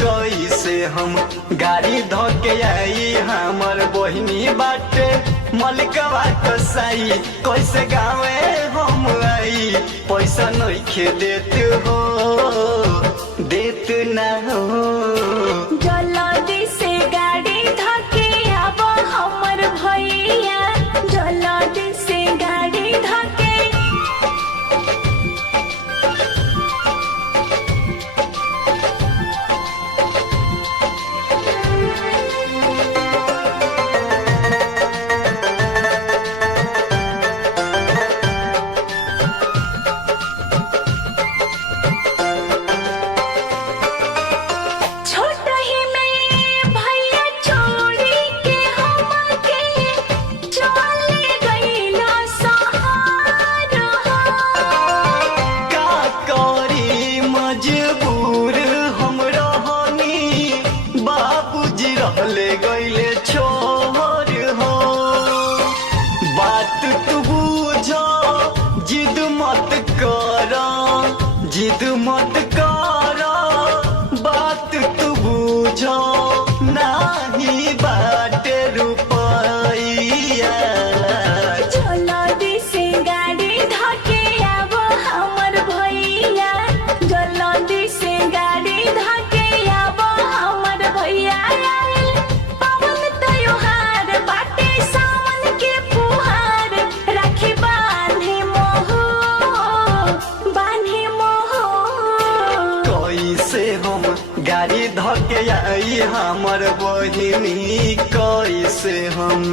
कैसे हम गाड़ी धोके आई हमर बहिनी बाटे मलिकवा कसाई कैसे गावे हम आई पैसा नइखे देत हो देत ना हो जल्दी से गाड़ी धके आब हमर भैया जल्दी से गाड़ी धके ले गईले छोर हो बात तू बुझो जिद मत करो बात तू बुझो नहीं बाटे रुपैया जल्दी से गाड़ी धके आब हमर भैया जल्दी से गाड़ी धके आब हमर भैया गाड़ी धके आई हमर बहिनी कैसे हम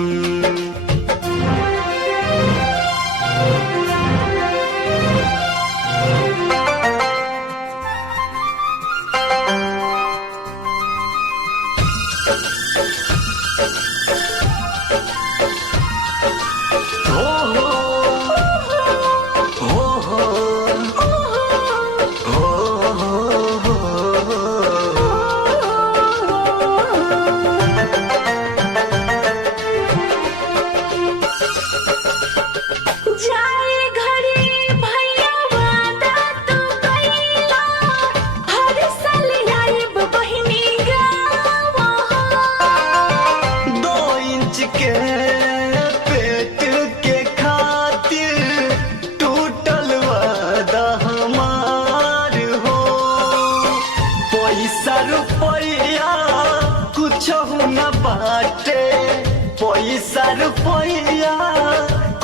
पैसा रुपया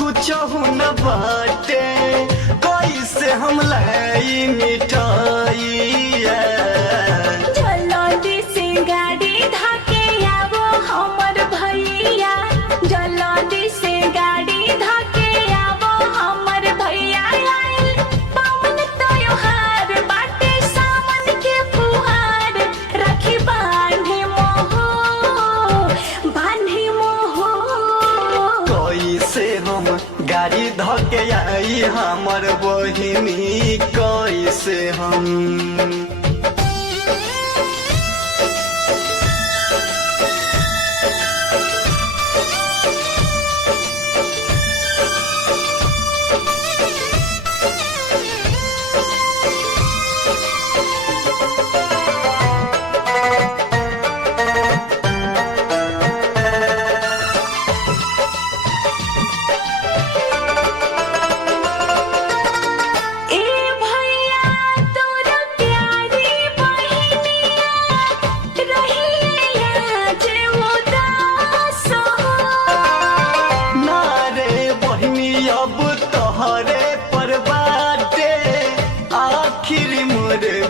कुछ न बाटे कैसे हम लाई मिठाइया जल्दी से गाड़ी धके आब हमर भैया जल्दी से गाड़ी धके आब हमर भैया पावन त्योहार बाटे सावन के फुहार राखी बांधे मोह कैसे हम गाड़ी धके आई हमर बहिनी कैसे हम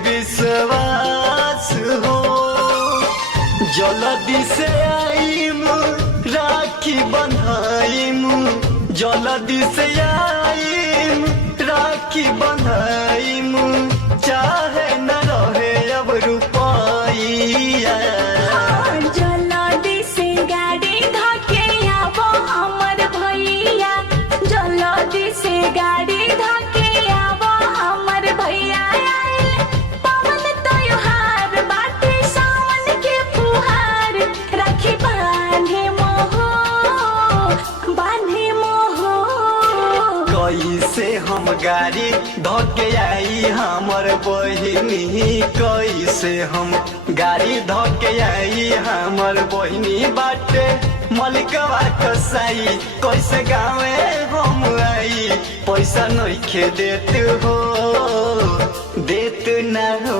विश्वास हो जल्दी से आईम राखी बंधाईम जल्दी से आईम राखी बंधाईम चाहे न रहे अब रुपैया जल्दी से गाड़ी धके आब हमर भैया जल्दी से गाड़ी धके आब हमर भैया कैसे हम गाड़ी धोके आई हमर बहिनी कैसे हम गाड़ी धोके आई हमर बहिनी बाटे मलिकवा कसाई कैसे गावे हम आई पैसा नइखे देत हो देत ना हो